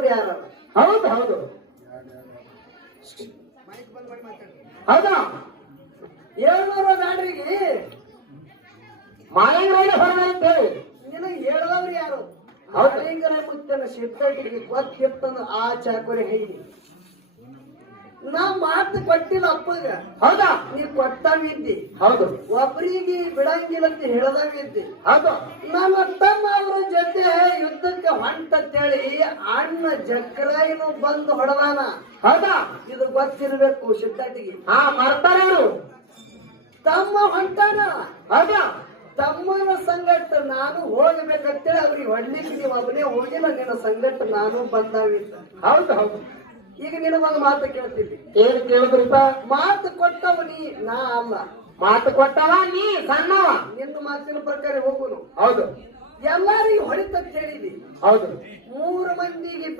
ಹೇಳದವ್ರು ಯಾರ? ಹೌದು ಹೌದು ಹೌದಾ ಹೇಳದವ್ರು ಬ್ಯಾಡ್ರಿಗೆ ಮಾಲಿಂಗರಾಯ ಹೊರಗೆ ಅಂತೇಳಿ ನಿನಗೆ ಹೇಳದವ್ರು ಯಾರು? ಹೌದು. ಮಾಲಿಂಗರಾಯ ಮುತ್ತನ ಸಿದ್ಧಟಿಗೆ ಗೊತ್ತಿರ್ತಂದು ಆ ಚಾಕೋರಿ ಹೈ ನಾ ಮಾತು ಕೊಟ್ಟಿಲ್ಲ ಅಪ್ಪಗ. ಹೌದಾ ನೀ ಕೊಟ್ಟವಿದ್ದಿ, ಹೌದು ಒಬ್ರಿಗೆ ಬಿಡಂಗಿಲ್ಲ ಅಂತ ಹೇಳದಾಗಿದ್ದಿ. ಹೌದು ನನ್ನ ತಮ್ಮ ಅವ್ರ ಜೊತೆ ಯುದ್ಧಕ್ಕೆ ಹೊಂಟಂತೇಳಿ ಅಣ್ಣ ಜಕ್ರಾಯಿನು ಬಂದು ಹೊಡೆದಾನ. ಹೌದಾ ಇದು ಗೊತ್ತಿರ್ಬೇಕು ಸಿದ್ಧಟಿಗೆ. ಮಾಡ್ತಾರೆ ಅವರು ತಮ್ಮ ಹೊಂಟಾನ, ಹೌದಾ ತಮ್ಮನ ಸಂಗಟ ನಾನು ಹೋಗ್ಬೇಕಂತೇಳಿ ಅವ್ರಿಗೆ ಹೊಡ್ಲಿಕ್ಕೆ ನೀವು ಒಬ್ಬನೇ ಹೋಗಿಲ್ಲ, ನಿನ್ನ ಸಂಗಟ ನಾನು ಬಂದಾಗಿದ್ದ. ಹೌದು ಹೌದು ಈಗ ನಿನಗೊಂದು ಮಾತು ಕೇಳ್ತೀನಿ. ಏನ್ ಕೇಳಿದ್ರಿಪ್ಪ? ಮಾತು ಕೊಟ್ಟವ ನೀ, ನಾ ಅಲ್ಲ. ಮಾತು ಕೊಟ್ಟವ ನೀ ಸಣ್ಣವ. ನಿನ್ನ ಮಾತಿನ ಪ್ರಕಾರ ಹೋಗುನು. ಹೌದು ಎಲ್ಲಾರಿಗೂ ಹೊಡಿತಂತ ಹೇಳಿದಿ. ಹೌದು 3 ಮಂದಿಗೆ